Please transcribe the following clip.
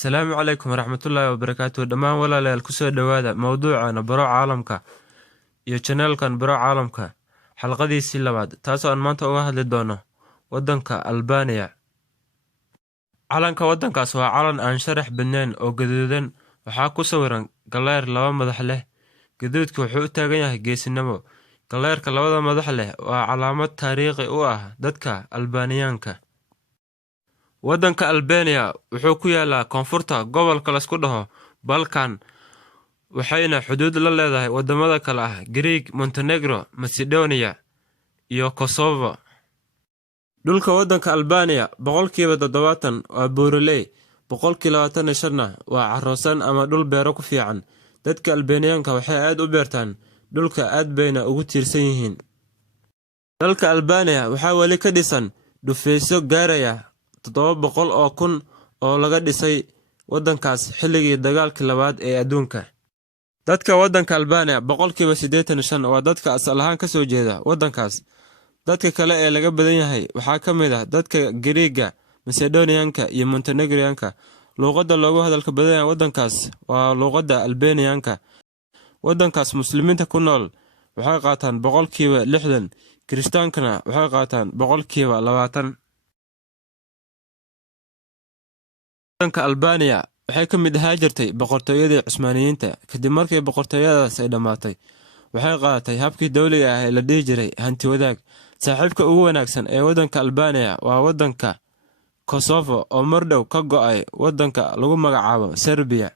السلام عليكم ورحمة الله وبركاته. دمان ولا ليال كسو دوادا موضوعنا برو عالمك iyo channelkan baro caalamka xalqadiisii labaad taasoo aan maanta uga hadli doono wadanka Albania. Calanka wadankaas waa calan aan sharax badnayn oo gaduudan, waxaa ku sawiran galeer laba madax leh. Gaduudku wuxuu u taagan yahay geesinimo. Galeerka labada madax leh waa calaamad taariikhi u ah dadka Albaniyaanka. Wadanka Albania wuxuu ku yaalaa koonfurta gobolka la isku dhaho Balkan, waxayna xuduud la leedahay wadamada kale ah Greek, Montenegro, Macedonia iyo Kosovo. Dhulka wadanka Albania boqolkiiba 70 waa buuraley, boqolkiiba 25 waa caroosan ama dhul beero ku fiican. Dadka Albaniyaanka waxay aad u beertaan dhulka, aad bayna ugu tiirsan yihiin. Dalka Albania waxaa wali ka dhisan dhufeysyo gaaraya 700 oo kun oo laga dhisay wadankaas xilligii dagaalkii labaad ee adduunka. Dadka wadanka Albania boqolkiiba 85 waa dadka asal ahaan ka soo jeeda wadankaas. Dadka kale ee laga badan yahay waxaa ka mid ah dadka Greega, Macedonianka iyo Montenegrianka. Luqadda loogu hadalka badan yahay wadankaas waa luqadda Albanianka. Wadankaas muslimiinta ku nool waxay qaataan boqolkiiba 60, Kiristaankana waxay qaataan boqolkiiba 20. wadanka Albania waxay ka mid ahaa jirtay boqortooyadii Cusmaaniyiinta. Kadib markii boqortooyadaas ay dhamaatay, waxay qaadatay habkii dawliga ah ee la dhihi jiray hanti wadaag. Saaxiibka ugu wanaagsan ee wadanka Albania waa wadanka Kosovo oo mardhow ka go'ay wadanka lagu magacaabo Serbia.